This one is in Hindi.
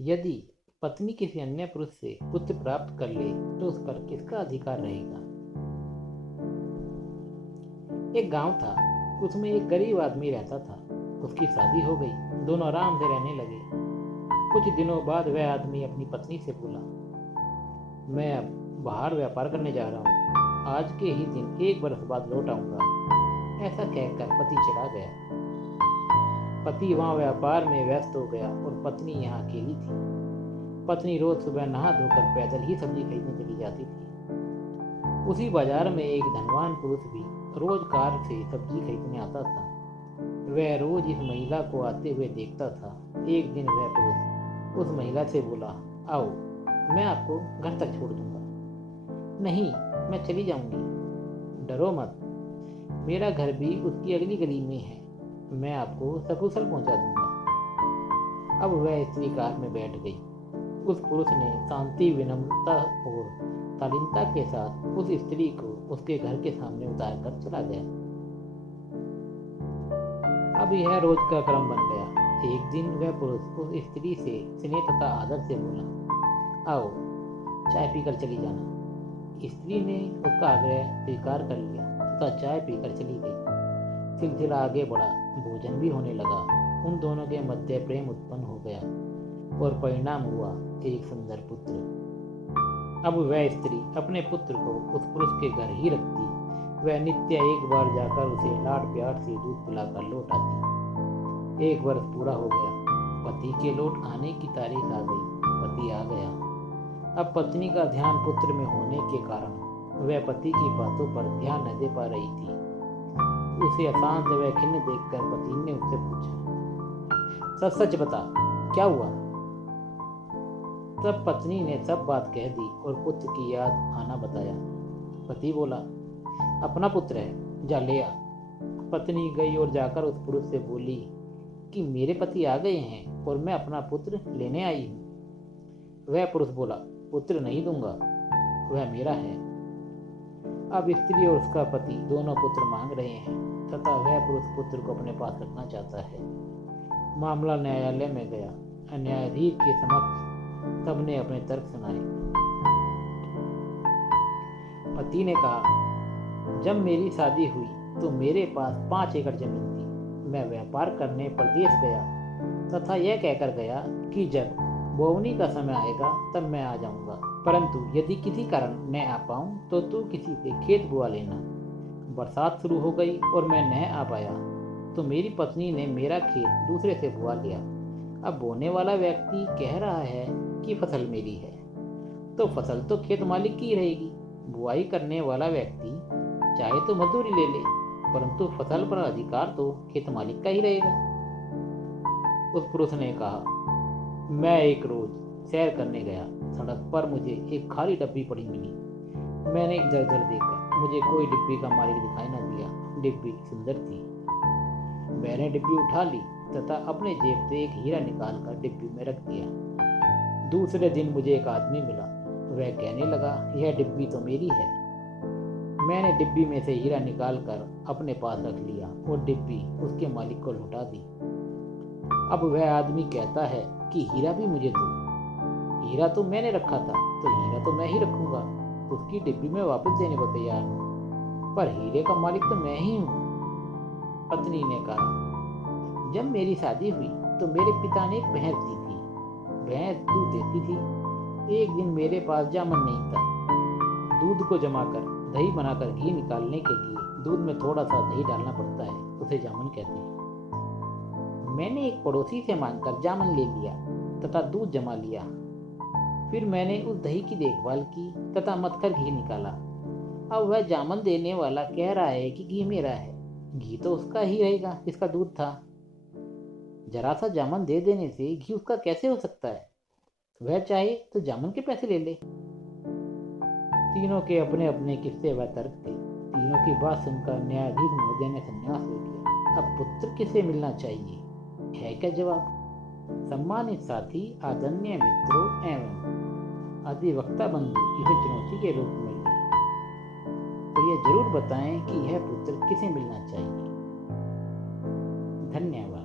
यदि पत्नी किसी अन्य पुरुष से पुत्र प्राप्त कर ले तो उस पर किसका अधिकार रहेगा? एक गांव था, उसमें एक गरीब आदमी रहता था। उसकी शादी हो गई, दोनों आराम से रहने लगे। कुछ दिनों बाद वह आदमी अपनी पत्नी से बोला, मैं अब बाहर व्यापार करने जा रहा हूँ, आज के ही दिन 1 वर्ष बाद लौट आऊंगा। ऐसा कहकर पति चला गया। पति वहां व्यापार में व्यस्त हो गया और पत्नी यहाँ अकेली थी। पत्नी रोज सुबह नहा धोकर पैदल ही सब्जी खरीदने चली जाती थी। उसी बाजार में एक धनवान पुरुष भी रोज कार से सब्जी खरीदने आता था। वह रोज इस महिला को आते हुए देखता था। एक दिन वह पुरुष उस महिला से बोला, आओ, मैं आपको घर तक छोड़ दूंगा। नहीं, मैं चली जाऊंगी। डरो मत, मेरा घर भी उसकी अगली गली में है, मैं आपको सकुशल पहुंचा दूंगा। अब वह स्त्री कार में बैठ गई। उस पुरुष ने शांति, विनम्रता और शालीनता के साथ उस स्त्री को उसके घर के सामने उतार कर चला गया। अब यह रोज का क्रम बन गया। एक दिन वह पुरुष उस स्त्री से स्नेह तथा आदर से बोला, आओ, चाय पीकर चली जाना। स्त्री ने उसका आग्रह स्वीकार कर लिया तथा चाय पीकर चली गई। सिलसिला आगे बढ़ा, भोजन भी होने लगा। उन दोनों के मध्य प्रेम उत्पन्न हो गया और परिणाम हुआ एक सुंदर पुत्र। अब वह स्त्री अपने पुत्र को उस पुरुष के घर ही रखती। वह नित्य एक बार जाकर उसे लाड प्यार से दूध पिलाकर लौट आती। 1 वर्ष पूरा हो गया। पति के लौट आने की तारीख आ गई। पति आ गया। अब पत्नी का ध्यान पुत्र में होने के कारण वह पति की बातों पर ध्यान न दे पा रही थी। उसे अशांत व खिन्न देखकर पति ने उससे पूछा, सच सच बता, क्या हुआ? तब पत्नी ने सब बात कह दी और पुत्र की याद आना बताया। पति बोला, अपना पुत्र है, जा ले आ। पत्नी गई और जाकर उस पुरुष से बोली कि मेरे पति आ गए हैं और मैं अपना पुत्र लेने आई हूँ। वह पुरुष बोला, पुत्र नहीं दूंगा, वह मेरा है। अब स्त्री और उसका पति दोनों पुत्र मांग रहे हैं तथा वह पुरुष पुत्र को अपने पास रखना चाहता है। मामला न्यायालय में गया। न्यायाधीश के समक्ष सबने अपने तर्क सुनाए। पति ने कहा, जब मेरी शादी हुई तो मेरे पास 5 एकड़ जमीन थी। मैं व्यापार करने प्रदेश गया तथा यह कहकर गया कि जब बोवनी का समय आएगा तब मैं आ जाऊंगा, परंतु यदि किसी कारण न आ पाऊं तो तू किसी से खेत बुआ लेना। बरसात शुरू हो गई और मैं न आ पाया तो मेरी पत्नी ने मेरा खेत दूसरे से बुआ लिया। अब बोने वाला व्यक्ति कह रहा है कि फसल मेरी है, तो फसल तो खेत मालिक की रहेगी। बुआई करने वाला व्यक्ति चाहे तो मजदूरी ले ले, परंतु फसल पर अधिकार तो खेत मालिक का ही रहेगा। उस पुरुष ने कहा, मैं एक रोज सैर करने गया। सड़क पर मुझे एक खाली डब्बी पड़ी मिली। मैंने इधर उधर देखा, मुझे कोई डिब्बी का मालिक दिखाई न दिया। डिब्बी सुंदर थी। मैंने डिब्बी उठा ली तथा अपने जेब से एक हीरा निकालकर डिब्बी में रख दिया। दूसरे दिन मुझे एक आदमी मिला। वह कहने लगा, यह डिब्बी तो मेरी है। मैंने डिब्बी में से हीरा निकालकर अपने पास रख लिया और डिब्बी उसके मालिक को लौटा दी। अब वह आदमी कहता है कि हीरा भी मुझे दो। हीरा तो मैंने रखा था, तो हीरा तो मैं ही रखूंगा। उसकी डिब्बी में वापस देने को तैयार हूँ, पर हीरे का मालिक तो मैं ही हूँ। पत्नी ने कहा, जब मेरी शादी हुई तो मेरे पिता ने एक भैंस दी थी। भैंस दूध देती थी। एक दिन मेरे पास जामन नहीं था। दूध को जमाकर दही बनाकर घी निकालने के लिए दूध में थोड़ा सा दही डालना पड़ता है, उसे जामन कहते हैं। मैंने एक पड़ोसी से मांगकर जामन ले लिया तथा दूध जमा लिया। फिर मैंने उस दही की देखभाल की तथा मथकर घी निकाला। अब वह जामन देने वाला कह रहा है कि घी मेरा है। घी तो उसका ही रहेगा जिसका दूध था। जरा सा जामन दे देने से घी उसका कैसे हो सकता है? वह चाहे तो जामन के पैसे ले ले। तीनों के अपने अपने किस्से व तर्क थे। तीनों की बात सुनकर न्यायाधीश महोदय ने संन्यास ले लिया। अब पुत्र किसे मिलना चाहिए, है क्या जवाब? सम्मानित साथी, आदरणीय मित्रों एवं अधिवक्ता बंधु इसे चुनौती के रूप में लें और यह जरूर बताएं कि यह पुत्र किसे मिलना चाहिए। धन्यवाद।